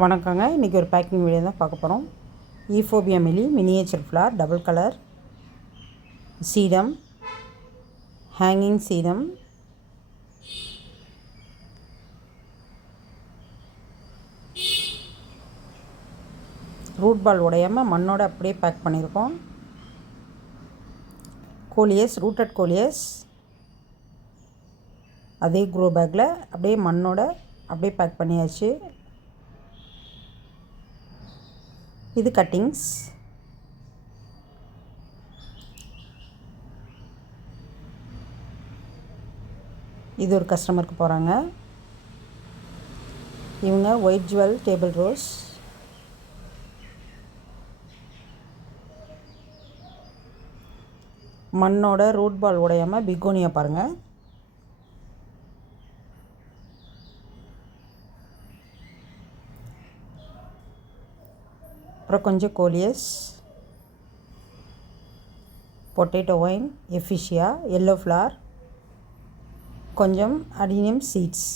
வணக்கங்க. இன்றைக்கி ஒரு பேக்கிங் வீடியோ தான் பார்க்க போகிறோம். ஈஃபோபியா mili miniature flower double colour sedum, hanging sedum, root ball உடையாமல் மண்ணோட அப்படியே பேக் பண்ணியிருக்கோம். கோலியஸ், ரூட்டட் கோலியஸ் அதே க்ரோ பேக்கில் அப்படியே மண்ணோட அப்படியே பேக் பண்ணியாச்சு. இது கட்டிங்ஸ். இது ஒரு கஸ்டமருக்கு போகிறாங்க. இவங்க ஒயிட் ஜுவல் டேபிள் ரோஸ், மண்ணோட ரூட் பால் உடையாமல் பிகோனியா பாருங்கள். அப்புறம் கொஞ்சம் கோலியஸ், பொட்டேட்டோ ஒயின், எஃபிஷியா, எல்லோ ஃப்ளார், கொஞ்சம் அடினியம் சீட்ஸ்.